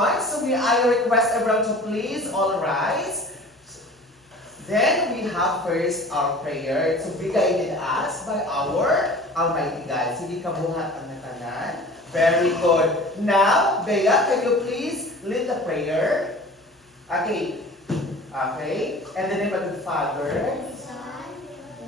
everyone. So I request everyone to please all rise. Then we have first our prayer to be guided us by our Almighty God. Sige, kabuhat ang natanan. Very good. Now, Bea, can you please lead the prayer? Okay. Okay. And the name of the Father,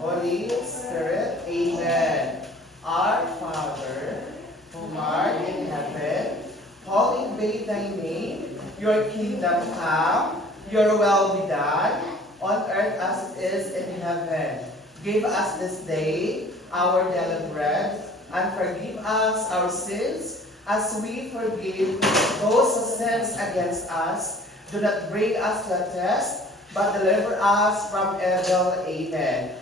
Holy Spirit. Amen. Our Father, who art in heaven, hallowed be thy name. Your kingdom come. Your will be done on earth as it is in heaven. Give us this day our daily bread, and forgive us our sins as we forgive those who sins against us. Do not bring us to a test, but deliver us from evil. Amen.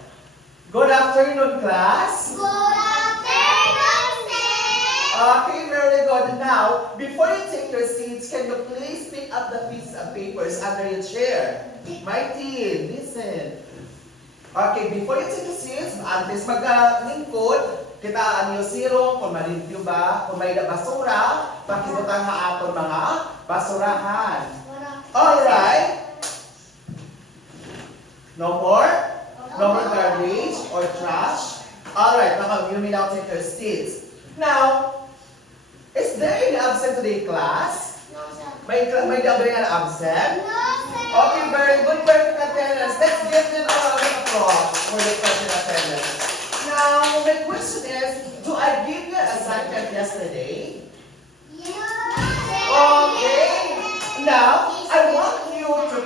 Good afternoon, class. Good afternoon, sir. Okay, very good. Now, before you take your seats, can you please pick up the pieces of papers under your chair? My team, listen. Okay, before you take the seats, antes maglingkod, kitaan niyo zero, kung malimpyo ba, kung may basura, pakibutan ha aton mga basurahan. Alright? No more? No more garbage or trash? Alright, you may now take your seats. Now, is there any absent today, class? No, sir. May double yan absent? No, sir. Okay, very good, perfect attendance. Let's give them a round of applause for the perfect attendance. Now, my question is, do I give you an assignment yesterday? Yes, sir. Okay. Now, I want you to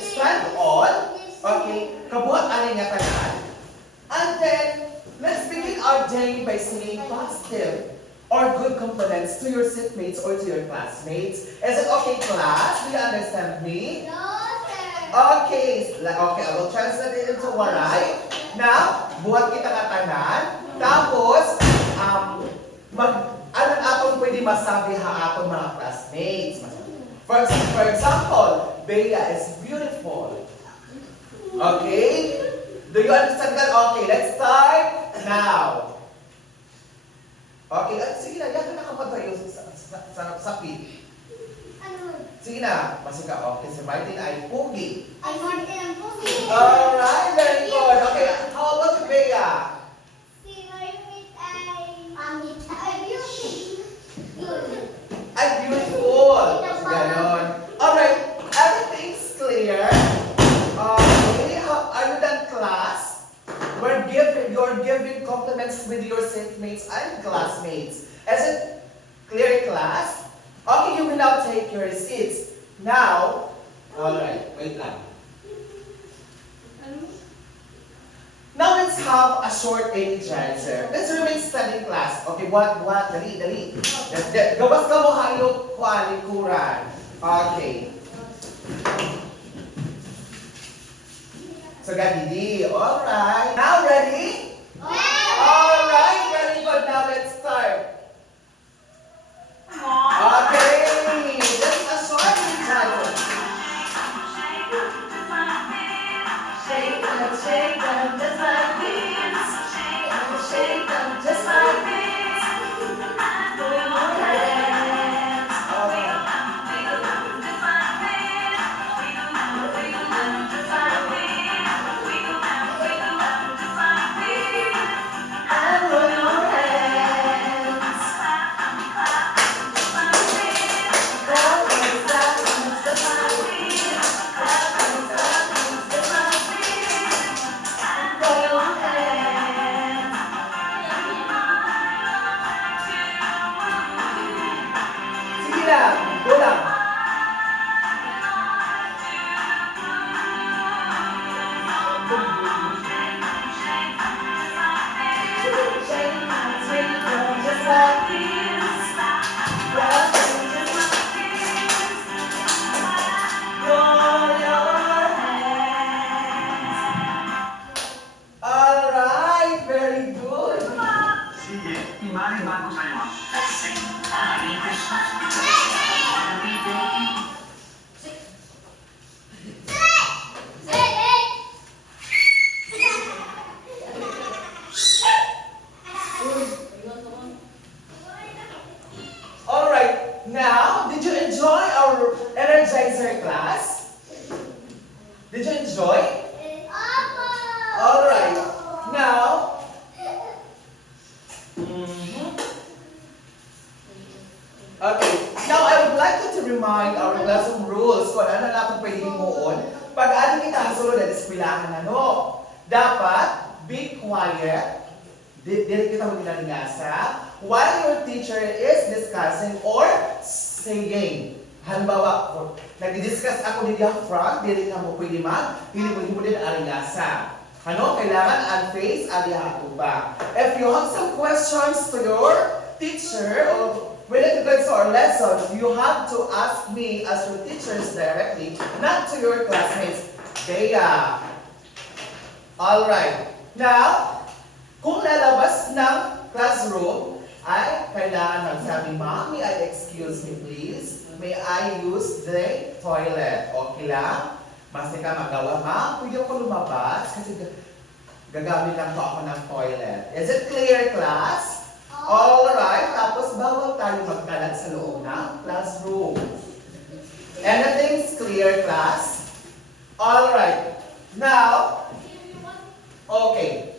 stand on. Okay, kabuhat ani nga tanan. And then, let's begin our day by saying positive or good compliments to your seatmates or to your classmates. Is it okay, class? Do you understand me? No, sir. Okay, I will translate it into waray. Now, buhat kita nga tanan. Tapos, ano atong pwede masabi ha atong mga classmates? For example, Bea is beautiful. Okay? Do you understand that? Okay, let's start now. Okay, sige na, yan ka nakapatayo sa sapit. Ano? Sige na, masika. Okay, si Martin ay pugi. Ay, Martin ang pugi. Alright, very good. Okay, how about you, Bea? Si Martin ay pangit. Ay, beauty. Beauty. Ay, beautiful. Ganon. Alright, everything's clear. Okay, are you done, class? You're giving compliments with your seatmates and classmates. Is it clear, class? Okay, you will now take your seats. Now, alright, wait lang. Now let's have a short energizer. Let's remain studying class. Okay, what, dali. Gawas ka mo hayo kualikuran. Okay. So, Gadidi, alright. Now, ready? Alright, very good. Now, let's start. Okay, this is a short title. Shake them just like this. Shake them just like this. Throw your hands. Energizer class? Did you enjoy? Opo. Alright. Now, mhm. Okay. Now, I would like you to remind our classroom rules kung ano na itong pwede himuon. Pag ano kita ang sulod at eskwelahan ano. Dapat, be quiet. Dili kita maglinangasa while your teacher is discussing or saying. Halimbawa, nag-discuss ako dito ang front, dili ka mo pwede hindi mo din aringasa. Ano? Kailangan unface, alihato ba? If you have some questions to your teacher or when it regards to our lessons, you have to ask me as your teachers directly, not to your classmates. Bea. Alright. Now, kung lalabas ng classroom, ay kailangan magsabi, Ma'am, may I excuse me please? May I use the toilet? Okay lang? Basta ka magawa, Ma'am, pwede ako lumabas kasi gagamit lang po ako ng toilet. Is it clear, class? Alright, tapos bawal tayo magkalat sa loob ng classroom. Anything's clear, class? Alright. Now, okay.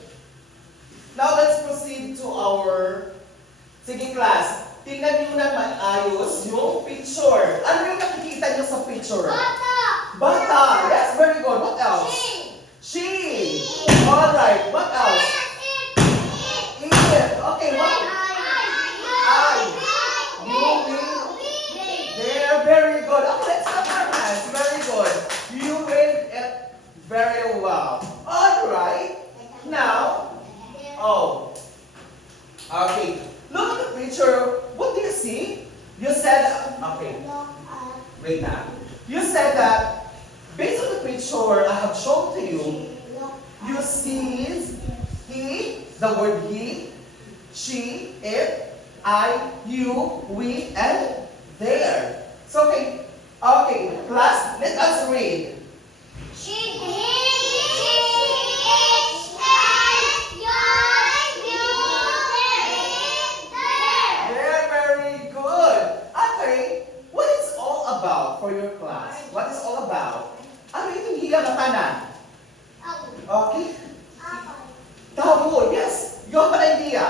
Now, let's proceed to our... Sige, class. Tingnan niyo na maayos yung picture. Ano yung nakikita niyo sa picture? Bata. Bata. Yes, very good. What else? She. Alright. What else? It. Okay, what? I. You, we. There. Very good. Okay, let's clap our hands. Very good. You win it very well. Alright. Now, oh. Okay. Look at the picture. What do you see? You said, okay, wait now. You said that based on the picture I have shown to you, you see he, the word he, she, it, I, you, we, and there. So, okay, class, let us read. Very good. Okay, what is all about for your class? What is all about? Ano itong hiya na tanan? Okay? Tabo, yes. You have an idea.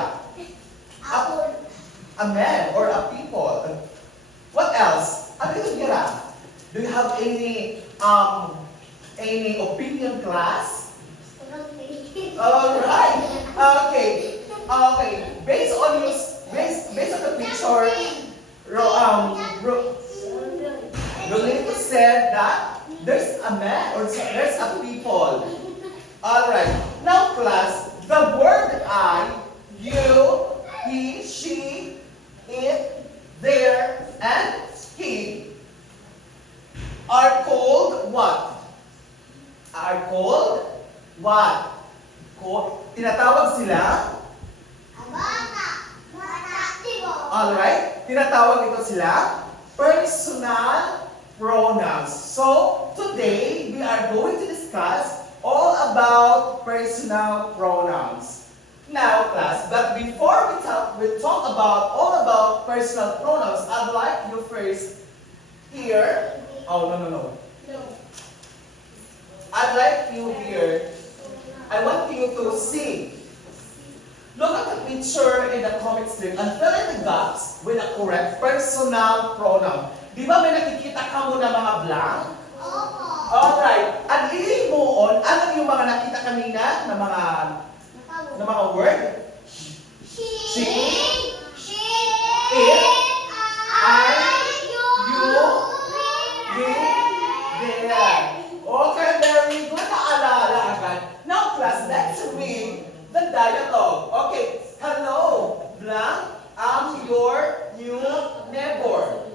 A man or a people. What else? Ano itong hiya? Do you have any opinion, class? Alright. Okay. Okay. Based on the picture, Rolito said that there's a man or there's a people. Alright. Now, class, the word I, you, he, she, it, there, and he are called what? Are called what? Tinatawag sila? Alright? Tinatawag ito sila personal pronouns. So, today, we are going to discuss all about personal pronouns. Now, class, but before we talk about all about personal pronouns, I'd like you first here. Oh, no. I'd like you here. I want you to see. Look at the picture in the comment strip and fill in the gaps with a correct personal pronoun. Di ba may nakikita ka mo na mga blank? Alright. At ilimuon, ano yung mga nakita kanina na mga word? She, it, I, you, we, there. Okay, very good. Naalala agad. Now, class, let's read the dialogue. Okay. Hello, blank. I'm your new neighbor.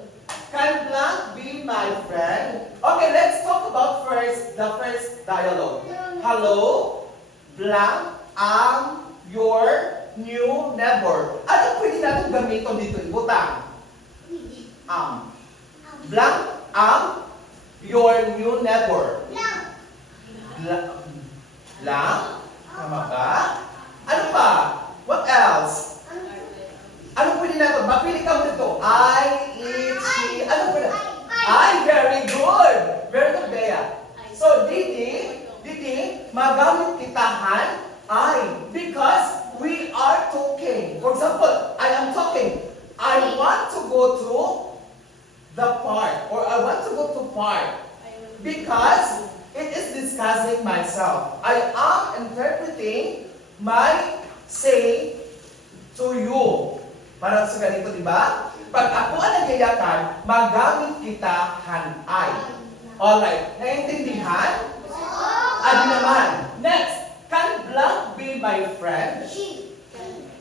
Can blank be my friend? Okay, let's talk about the first dialogue. Hello, blank. I'm your new neighbor. Ano pwede natin gamitin dito? Ibutang. Blank. I'm your new neighbor. Blank. Tama ba? Ano pa? What else? Ano pwede natin? Mapili ka mo dito. I, it, she. Ano pwede? I, very part because it is discussing myself. I am interpreting my say to you. Parang sa ganito, di ba? Pag ako ang nagyayakan, magamit kita hanay. Alright, naiintindihan? Ano naman? Next, can blank be my friend?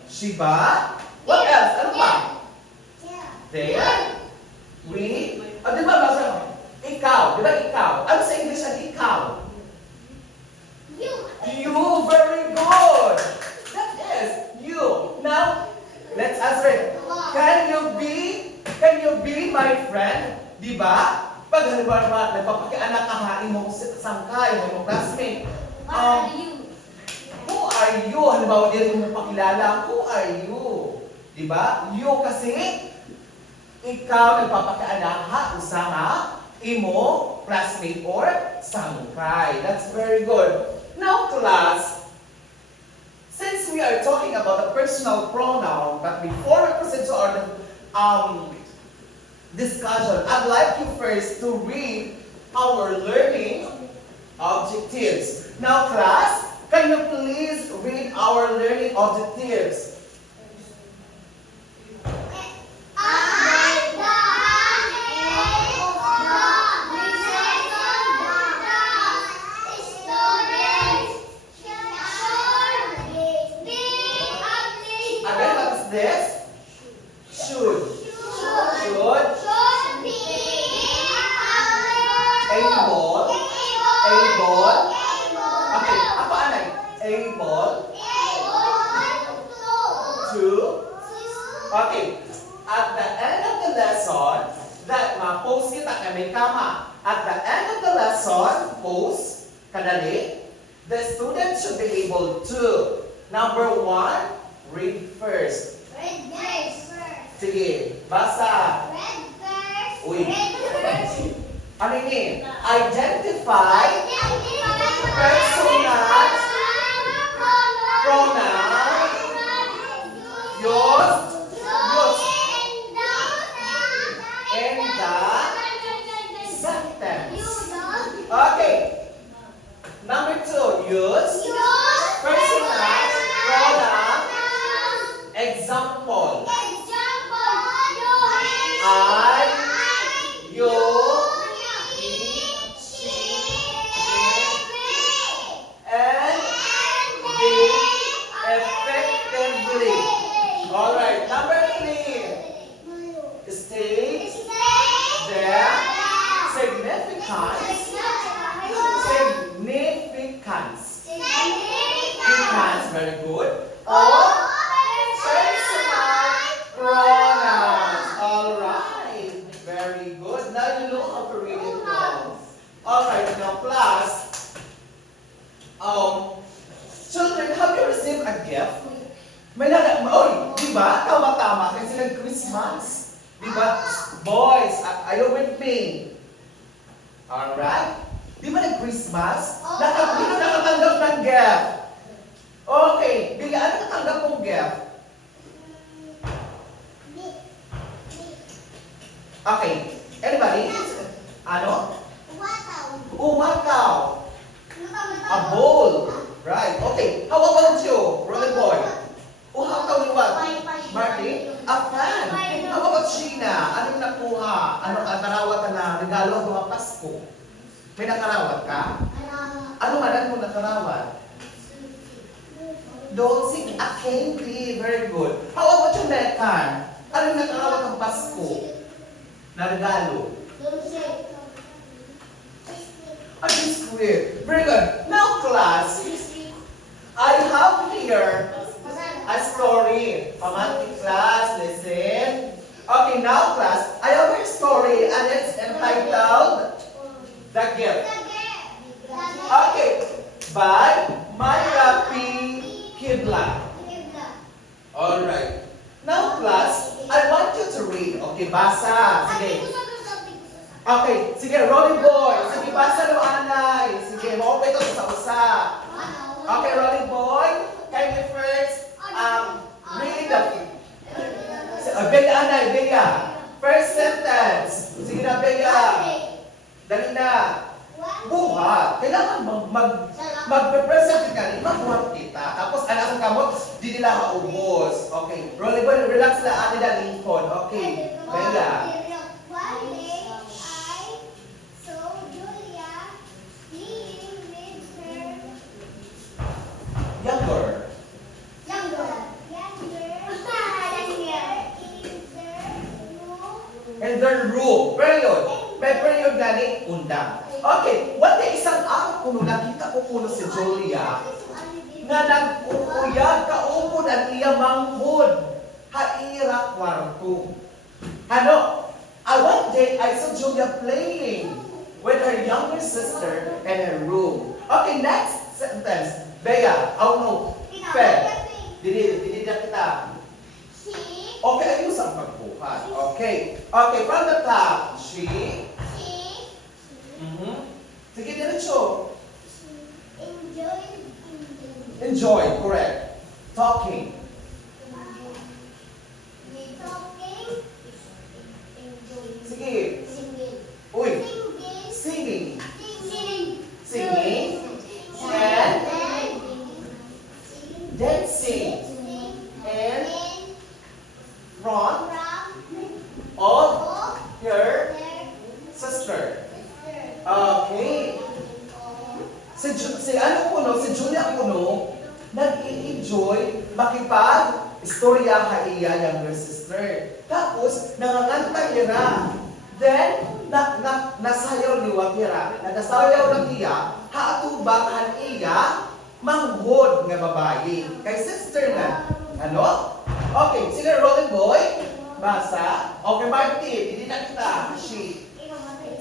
She ba? What else? Ano pa? There? We? Di ba basa? Ikaw. Di ba ikaw? Ano sa English ang ikaw? You. Very good. That is you. Now, let's answer it. Can you be my friend? Di ba? Pag halimbawa, nagpapakianak ka ha, imong sangkay, imong classmate. Who are you? Halimbawa, di rin mo pakilala. Who are you? Di ba? You kasi, ikaw nagpapakianak ha, usaha, imo, classmate, or sangkay. That's very good. Now, class, since we are talking about a personal pronoun, but before we proceed to our discussion, I'd like you first to read our learning objectives. Now, class, can you please read our learning objectives? Again, what is this? Should. Should. Able. Able. Okay, apa anay? Able to. Okay, at the end of the lesson, that ma-post kita kay may kama. At the end of the lesson, post, kadali, the student should be able to. Number 1, read first. Sige, basa. Uy. Ano ini? Identify personal pronoun used in the sentence. Okay. Number 2, use personal pronoun. Example. I, you, and be effectively. Alright, number 3. State their significance. Significance. Very good. Or personal pronouns. Alright. Very good. Now you know how to read it now. Alright, now class. Children, have you received a gift? May di ba? Tama-tama. Kasi nag-Christmas. Di ba? Boys, are you with me? Alright? Di ba nag-Christmas? Sino nakatanggap ng gift? Okay. Bigla, ano nakatanggap mong gift? Okay. Anybody? Ano? Umakaw. A bowl. Right. Okay. How about you, Rolly Boy? Umakaw ni what? Marty? A fan. How about Sheena? Anong nakuha? Anong nakarawat na regalo mga Pasko? May nakarawat ka? Ano man mo nakarawat? Dolce, a candy. Very good. How about you, Mekan? Anong nakarawat ng Pasko? Na regalo? A biscuit. Very good. Now, class, I have here a story. Pamati class, listen. Okay, now class, I have a story and it's entitled The Gift. Okay, by Myra P. Kibla. Alright. Now class, I want you to read. Okay, basa. Sige. Okay, sige, Rolly Boy. Sige, basa ng anay. Sige, mo-open ito sa usa. Okay, Rolly Boy. Can you first read the... Bella, anay, Bella. First sentence. Sige na, Bella. magpe-present ka rin, magbuhat kita. Tapos anak ang kamot, di nila maubos. Okay, Rolly boy, relax na ate na Lincoln. Okay, Bella. One day, I saw Julia playing with her Younger. younger And their room. Period. May period gani, undang. Okay, one day isang araw kuno, nakita ko kuno si Julia nga nag-uuyag kaupod ang iya manghod. Haira kwarto. Ano? One day I saw Julia playing with her younger sister in her room. Okay, next sentence. Bea, no. Fe. Dili na kita. Okay, ayos ang pagbuhat. Okay. Okay, from the top. She. Sige, diretso. Enjoy, correct. Talking. Sige. Uy. Singing. Singing. And dancing. And front of your sister. Okay. Si ano kuno, si Julia kuno, nag-enjoy makipag-istorya ha iya younger sister. Tapos, nanganganta niya. Then, nasayaw ni Wakira. Nagasayaw lang iya, haatubang han iya, manghod nga babae. Kay sister na. Ano? Okay, sige, rolling boy. Basa. Okay, Martin, hindi na kita. She.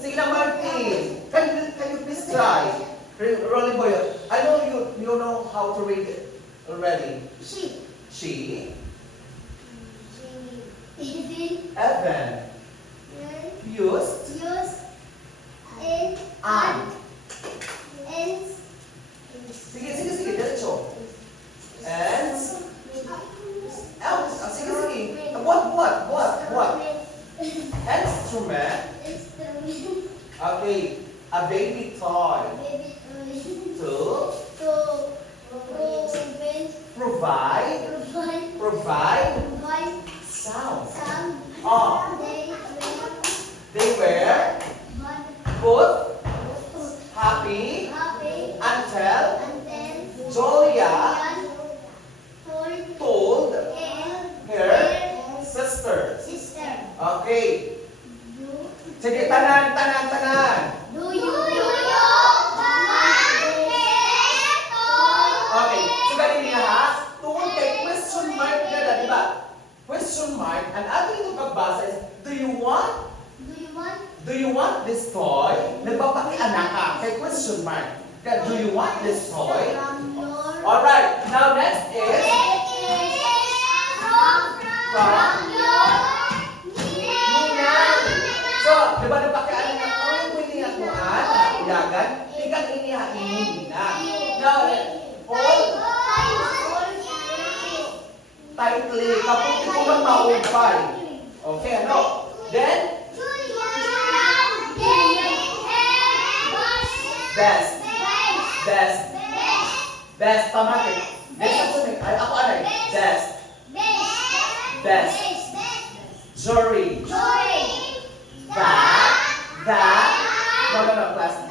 Sige lang, Martin. Can you please try? Rolling boy. I know you know how to read it already. She. Evan. Used. An. Sige, diretso. And. Sige. What? Instrument. Okay. A baby toy. To provide sound. They were both happy until Julia told her sister. Okay. Sige, tanan. Okay, so galing niya ha. Tungkol kay question mark na na, di ba? Question mark, ang ating ito pagbasa is, do you want this toy? Nagpapakianak ka kay question mark. Kaya, do you want this toy? Alright, now next is, Ninang. So, di ba nagpakianak ka? Kung mo inihakuan, ilagan, ikan inihain mo ninang. Now, all tightly, kapag ito lang maupay. Okay, ano? Then, best, tama kayo. Next ang sunod, ako anay, best, jury, that, no, class,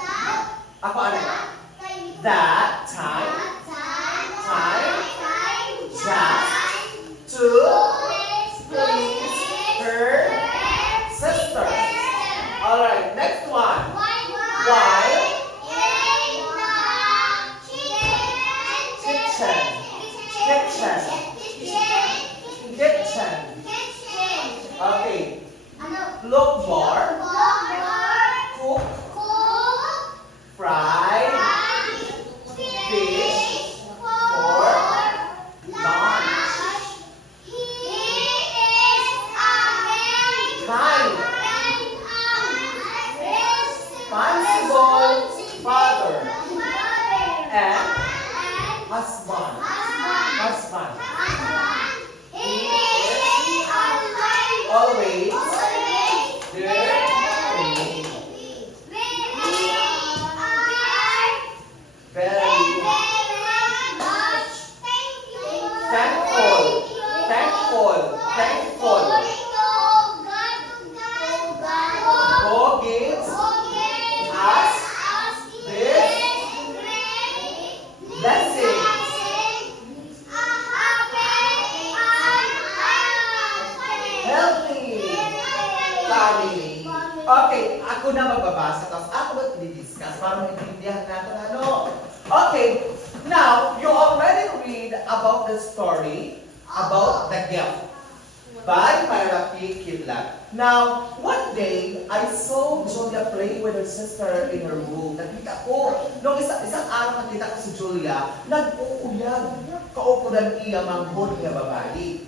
ako anay, that time, just to please her sister. Alright, next one. Why? Kitchen. Okay. Look for ako na magbabasa, tapos ako na i-discuss para maintindihan natin ano. Okay, now, you already read about the story about the gift by Myra P. Kidlat. Now, one day, I saw Julia play with her sister in her room. Nakita ko, nung isang araw nakita ko si Julia, nag-uuyag, kaupunan iya manghod niya babae.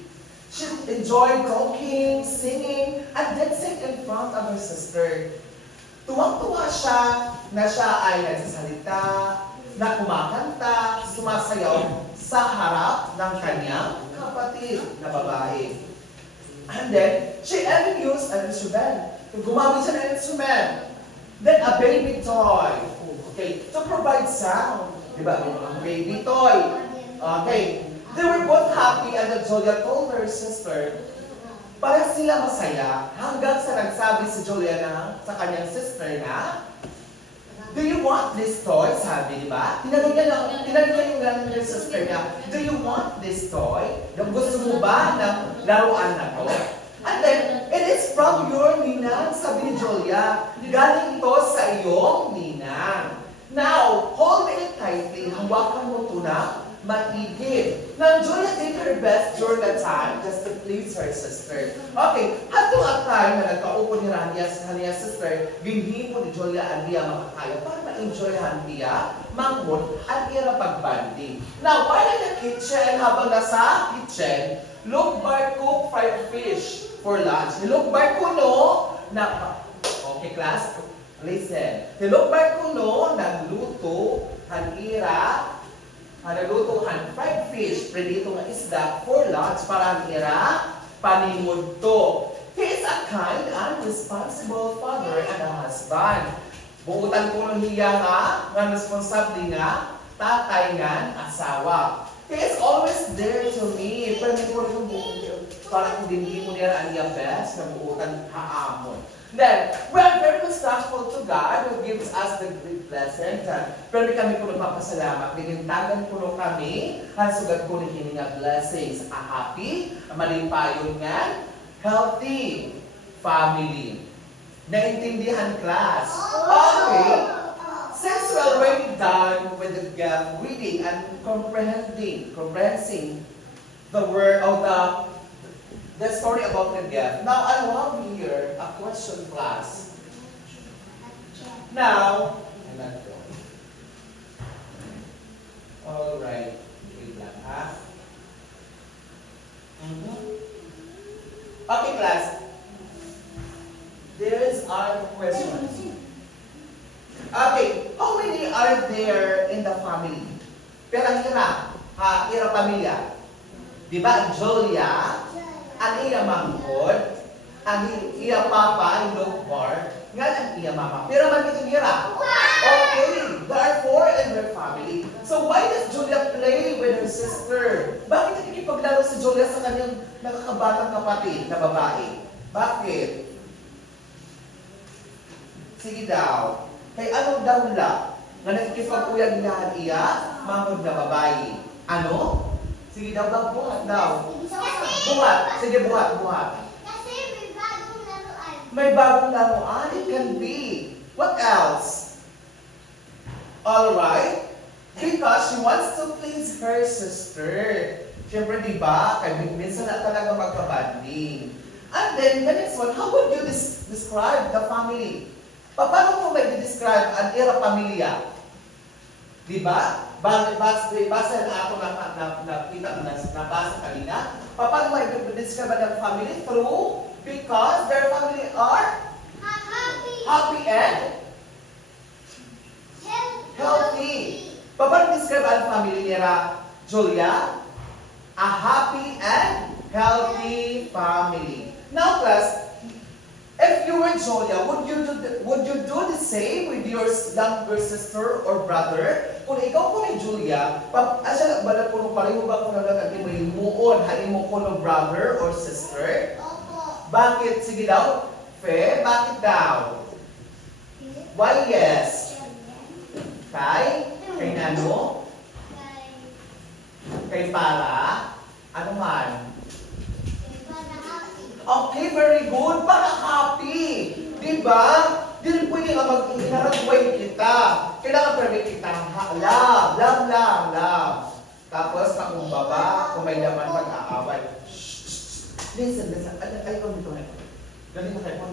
She enjoyed talking, singing, and dancing in front of her sister. Tuwang-tuwa siya na siya ay nagsasalita, na kumakanta, sumasayaw sa harap ng kanyang kapatid na babae. And then, she even used an instrument. Gumamit siya ng instrument. Then, a baby toy. Okay, to provide sound. Diba? Ang baby toy. Okay. They were both happy and then Julia told her sister, para sila masaya hanggang sa nagsabi si Julia sa kanyang sister na, do you want this toy? Sabi, di ba? Tinanong niya yung sister niya, do you want this toy? Gusto mo ba ng laruan na to? And then, it is from your ninang, sabi ni Julia. Galing to sa iyong ninang. Now, hold it tightly. Hawakan mo ito na maigit. Now, Julia did her best during that time just to please her sister. Okay, hatong ang time na nagkaupo ni Rania sa kanyang sister, ginhimo ni Julia ang iya makakayo para ma-enjoy ang iya, mangmon, ang iya pagbanding. Now, while in the kitchen, habang nasa kitchen, Luke Bart cooked fried fish for lunch. Luke Bart kuno, okay class, listen. Luke Bart kuno, nagluto, hanira, naglutuhan fried fish, pwede itong isda for lunch para nira panimudto. He is a kind and responsible father and a husband. Buutan ko ng hiya nga responsable nga, tatay nga, asawa. He is always there to me. Pero hindi ko rin yung parang hindi mo nila ang iya best na buutan haamon. Then, we are very much thankful to God who gives us the great blessing. Pero kami po nagpapasalamat. Dinintagan po kami, hasugat po ng nga blessings. A happy, malimpayon nga, healthy family. Naintindihan class? Okay. Since we're already done with the gap reading and comprehending the word of the story about the gift. Now, I have here a question class. Now, all right. Wait lang, ha? Okay, class. There is our questions. Okay, how many are there in the family? Pero ira pamilya. Di ba, Julia, ang iya manghod, ang iya papa, ang Lokbar, nga ang iya mama. Pero man ito nira. Okay, there are 4 in their family. So why does Julia play with her sister? Bakit nakikipaglaro si Julia sa kanyang nakakabatang kapatid na babae? Bakit? Sige daw. Kay anong dawla nga nakikipag-uyag niya iya, manghod na babae? Ano? Sige daw, buhat daw. Buhat. Sige, buhat. Kasi may bagong laruan. May bagong laruan. It can be. What else? Alright. Because she wants to please her sister. Siyempre, di ba? Kaya minsan na talaga magkabanding. And then, the next one, how would you describe the family? Paano mo may describe ang ira pamilya? Di ba? Basa na ako nabasa kanina. Paano may describe ang family? Through, because their family are happy and healthy. Paano describe ang family nila, Julia? A happy and healthy family. Now, class, if you were Julia, would you do the same with your younger sister or brother? Kung ikaw po ni Julia, asya ba po pareho ba kung nagkagi mo himuon, halimo ko ng brother or sister? Opo. Bakit? Sige daw. Fe, bakit daw? Why yes? Kay nano? Kay para? Ano man? Okay, very good. Para happy. Diba? Di Love. Tapos, pakumbaba, kung may laman, pag-aaway. Listen. Ay, dito na. Ganito kayo,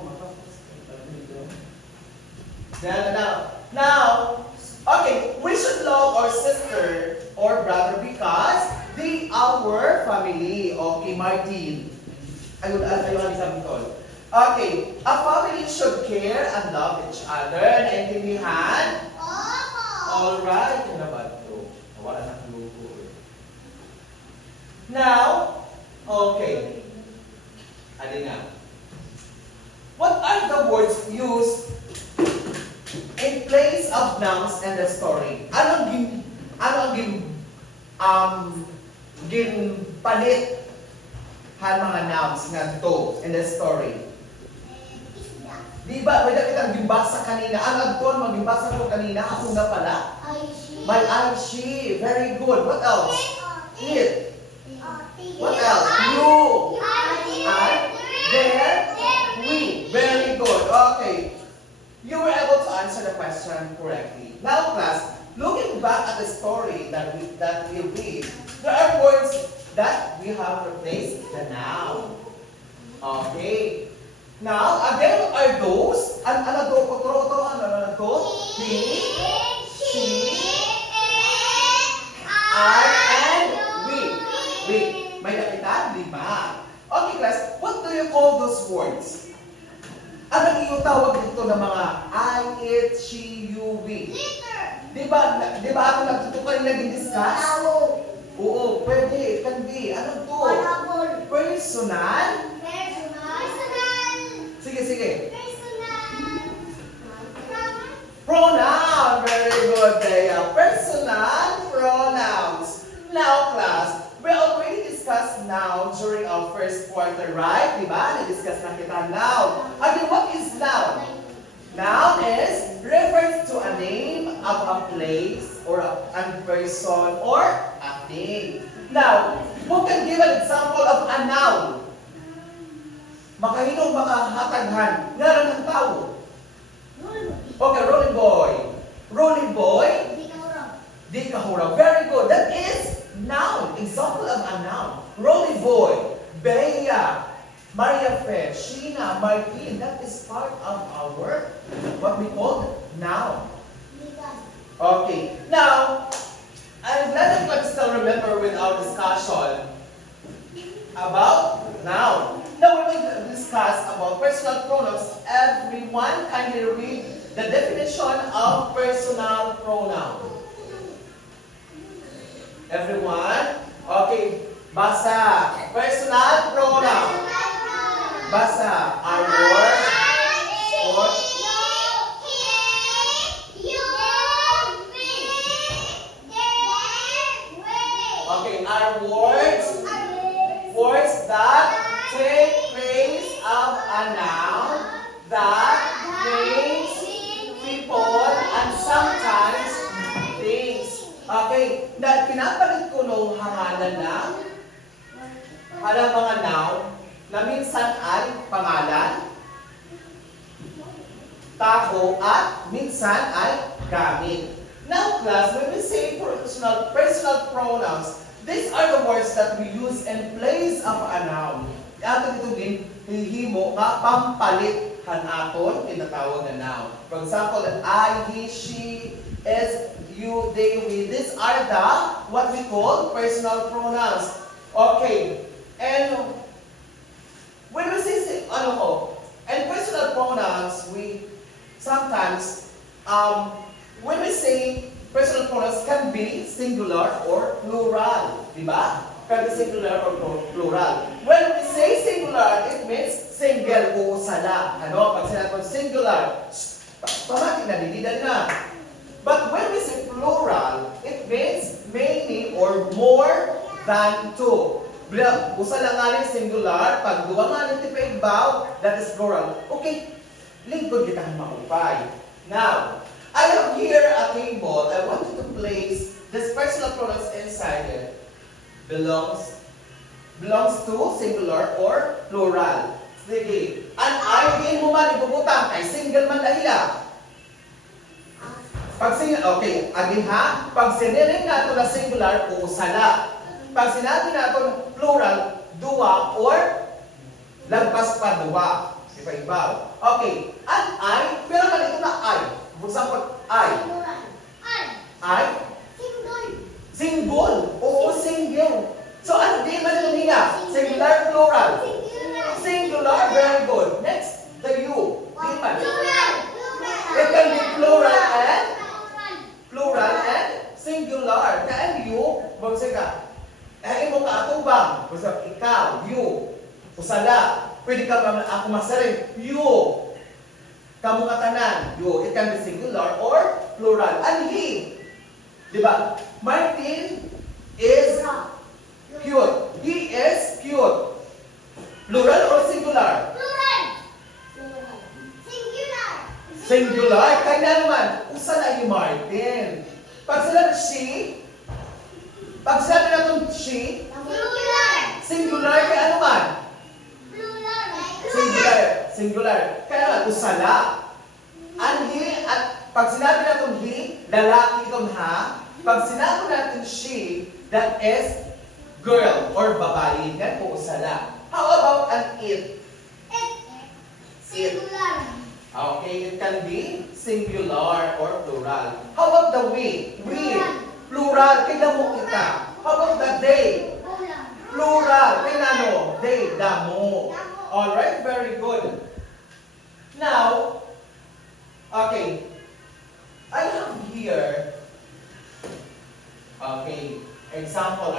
Now, okay, we should love our sister or brother because they our family. Okay, Martin. Ayun, sabi ko. Okay, a family should care and love each other. Naintindihan? Alright, yun na ba ito? Nawala na ang logo. Now, okay. Alin na? What are the words used in place of nouns in the story? Ano ang ginpalit mga nouns nga to in the story? Di ba, may dakit ang gimbasa kanina. Ang agton, magimbasa ko kanina. Ako na pala. May I, she. Very good. What else? It. What else? You. I. There. We. Very good. Okay. You were able to answer the question correctly. Now, class, looking back at the story that we read, there are words that we have replaced the noun. Okay. Now, again, are those? Ano to? He, she, I, and we. May nakitaan, lima. Okay, class, what do you call those words? Anong iyong tawag dito ng mga I, it, she, you, we? Di ba ako nagtutukan nag-discuss? Oo, pwede, can be. Ano to? Personal? Sige. Pronoun. Very good, Dea. Personal pronouns. Now, class, we already discussed noun during our first quarter, right? Diba? Na-discuss na kita noun. Again, what is noun? Noun is refers to a name of a place or a person or a thing. Now, who can give an example of a noun? Makahinong makahataghan nga ng tao. Okay, rolling boy. Rolling boy. Di kahura. Very good. That is noun. Example of a noun. Rolling boy. Bea. Maria Fe. Sheena. Martin. That is part of our, what we call noun. Okay. Now, I'm glad that you can still remember with our discussion about noun. Now we will discuss about personal pronouns. Everyone kindly read the definition of personal pronoun. Everyone? Okay. Basa. Personal pronoun. Basa. Our words. Okay. Our words. Words that take place of a noun that names people and sometimes things. Okay, na pinapalit ko nung hangalan na mga noun na minsan ay pangalan, tao at minsan ay gamit. Now, class, when we say personal pronouns, these are the words that we use in place of a noun. Ato dito din, hihimo nga pampalit aton tinatawag na noun. For example, I, he, she, is, you, they, we. These are the what we call personal pronouns. Okay. And when we say and personal pronouns, we sometimes when we say personal pronouns can be singular or plural, di ba? Can be singular or plural. When we say singular, it means single o sala. Pag sinabi ko singular, pamatik na, didida na. But when we say plural, it means many or more than two. Usa lang nga rin singular, pag duwa nga rin tipaigbaw, that is plural. Okay, lingkod kita maupay. Now, I have here a table. I want you to place this personal pronouns inside it. Belongs to singular or plural. Sige. An I, din mo man ibubutang kay single man dahila. Okay, again ha. Pag siniring nato na singular, uusala. Pag sinabi nato plural, duwa or lagpas pa duwa. Iba-iba. Okay, an I, pero man ito na I. For example, I. I? Single. Oo, single. So, ano din man itong hiya? Singular, plural. Singular, very good. Next, the you. Di man. It can be plural and singular. Kaan you, bagsa ka. Imo ka atubang. Bagsa ikaw, you. Usala. Pwede ka ako masarin. You. Kamu katanan. You. It can be singular or plural. And he. Diba? Martin is cute. He is cute. Plural or singular? Singular. Kaya naman, usa na yung Martin. Pag sinabi natin she, singular kaya ano man? Singular. Kaya naman, usala. And he, at pag sinabi natin he, lalaki itong ha. Pag sinabi natin she, that is girl or babae. Yan po usala. How about an it? Okay, it can be singular or plural. How about the we? We. Plural. Kailan mo kita? How about the they? Plural. Kailan mo? They. Damo. Alright, very good. Now, okay. I have here, okay, example.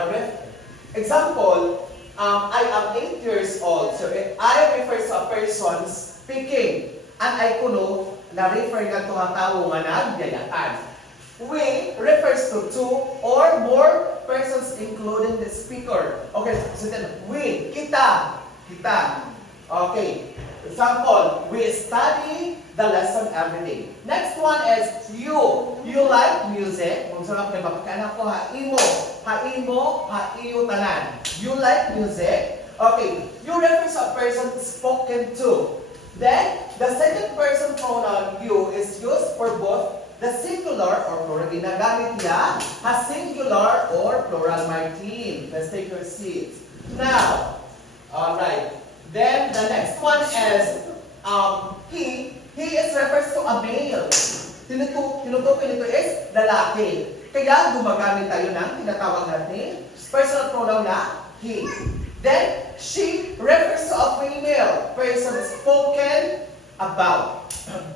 I am 8 years old. So if I refer to a person speaking, and I kuno na-refer nga to ang tao nga nagyayatan. We refers to two or more persons including the speaker. Okay, so then we, kita. Okay, example, we study the lesson every day. Next one is you. You like music. Kung saan ako napapakanak ko, haimo, haiyo tanan. You like music. Okay, you refer to a person spoken to. Then, the second person pronoun you is used for both the singular or plural. Ginagamit niya has singular or plural, Martin. Let's take your seats. Now, alright. Then, the next one is he. He is refers to a male. Tinutukoy nito is lalaki. Kaya gumagamit tayo ng tinatawag natin personal pronoun na he. Then, she refers to a female person spoken about.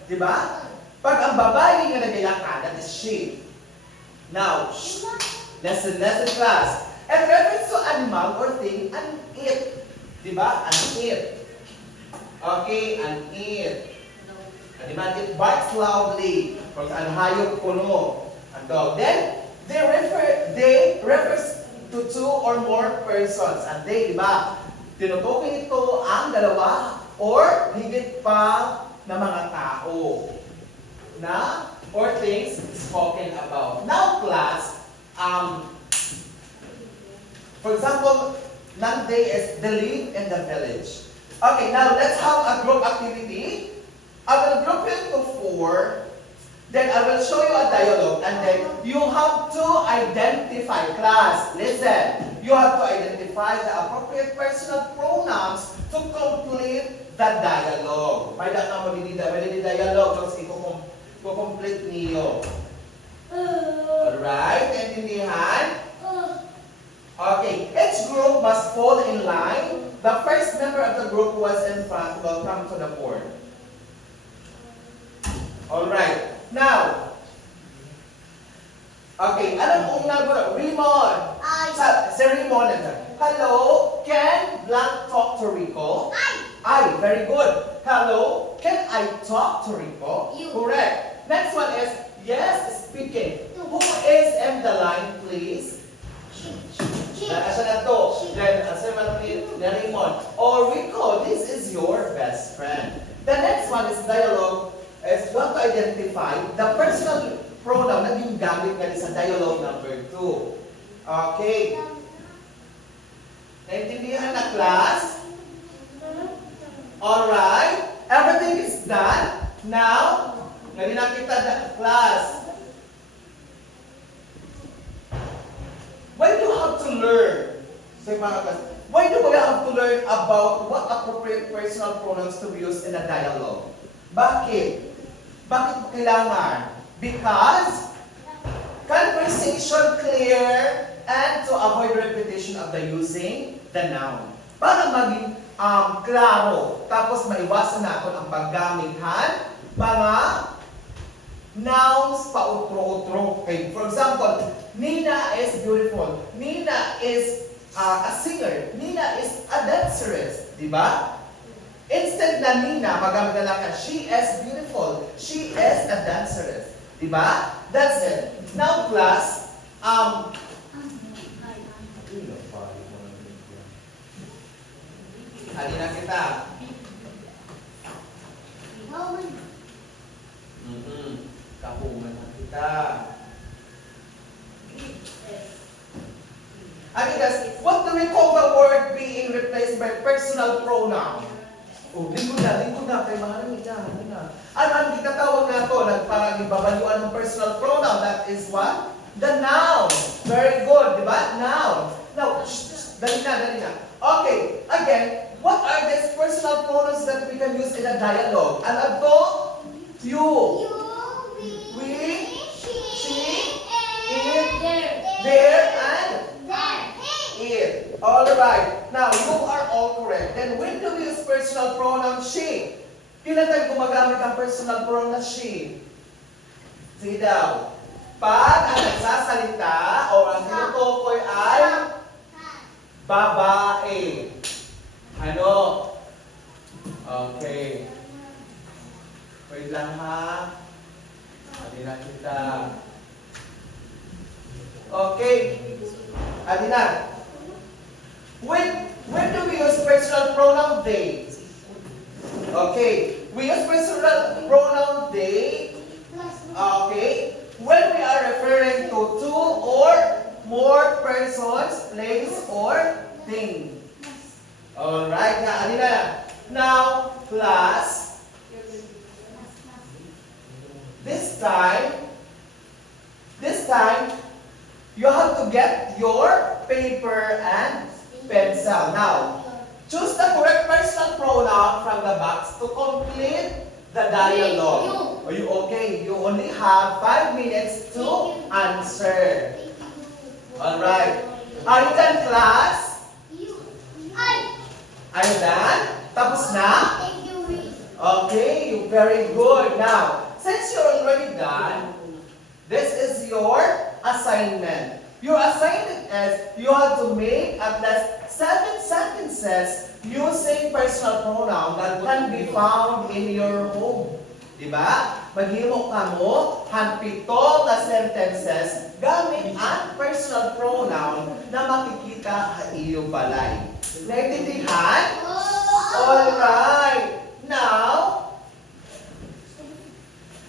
Diba? Pag ang babae nga nagayaka, that is she. Now, lesson class. It refers to animal or thing, an it. Diba? An it. Okay, an it. Diba? It barks loudly. Pag ang hayop kuno, ang dog. Then, they refers to two or more persons. And they, diba? Tinutukoy ito ang dalawa or higit pa na mga tao na or things spoken about. Now, class, for example, Monday is the live in the village. Okay, now let's have a group activity. I will group you into 4. Then I will show you a dialogue and then you have to identify, class, listen. You have to identify the appropriate personal pronouns to complete the dialogue. May da ka magiging dialogue, tapos i-complete niyo. Alright, naintindihan? Okay, each group must fall in line. The first member of the group who was in front will come to the board. Alright. Now, okay, anong unang group? Raymond. Si Raymond. Hello, can Blanc talk to Rico? I. Very good. Hello, can I talk to Rico? You. Correct. Next one is, yes, speaking. Who is in the line, please? Asa na to? Then, asa man ni Raymond. Oh, Rico, this is your best friend. The next one is dialogue. Is you have to identify the personal pronoun na yung gamit nga sa dialogue number 2. Okay. Naintindihan na, class? Alright. Everything is done. Now, nga kita na, class. learn. So, mga class, why do we have to learn about what appropriate personal pronouns to be used in a dialogue? Bakit? Bakit mo kailangan? Because conversation clear and to avoid repetition of the using the noun. Para maging klaro. Tapos maiwasan natin ang paggamitan mga nouns pautro-utro. Okay, for example, Nina is beautiful. Nina is a singer. Nina is a danceress. Diba? Instead na Nina, magamit na lang ka, she is beautiful. She is a danceress. Diba? That's it. Now, class, ali na kita. Kapungan na kita. Amigas, what do we call the word being replaced by personal pronoun? Oh, lingkod na, kay mga na. Ano ang gitatawag na ito? Parang ibabaluan ng personal pronoun. That is what? The noun. Very good, di ba? Noun. Now, dali na. Okay, again, what are these personal pronouns that we can use in a dialogue? Ano ito? You. We. She. It. There. And it. Alright. Now, you are all correct. Then, when do we use personal pronoun she? Kailan tayo gumagamit ang personal pronoun na she? Sige daw. Pag ang nagsasalita o ang tinutukoy ay babae. Ano? Okay. Wait lang ha. Adi na kita. Okay. Adi na. When do we use personal pronoun they? Okay. We use personal pronoun they. Okay. When we are referring to two or more persons, place, or thing. Alright. Adi na. Now, class. This time, you have to get your paper and pencil. Now, choose the correct personal pronoun from the box to complete the dialogue. Are you okay? You only have 5 minutes to answer. Alright. Are you done, class? Are you done? Tapos na? Okay, very good. Now, since you're already done, this is your assignment. Your assignment is you have to make at least 7 sentences using personal pronoun that can be found in your home. Diba? Maghimo ka mo han 7 na sentences gamit ang personal pronoun na makikita sa iyong balay. Naintindihan? Alright. Now,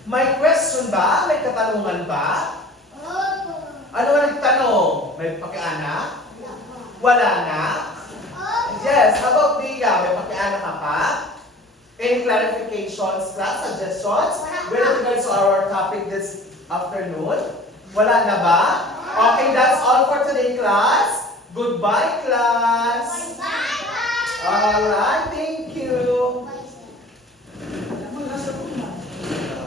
may question ba? May katanungan ba? Ano ang tanong? May pakiana? Wala na? Yes, how about Dia? May pakiana ka pa? Any clarifications, class, suggestions with regards to our topic this afternoon? Wala na ba? Okay, that's all for today, class. Goodbye, class. Alright, thank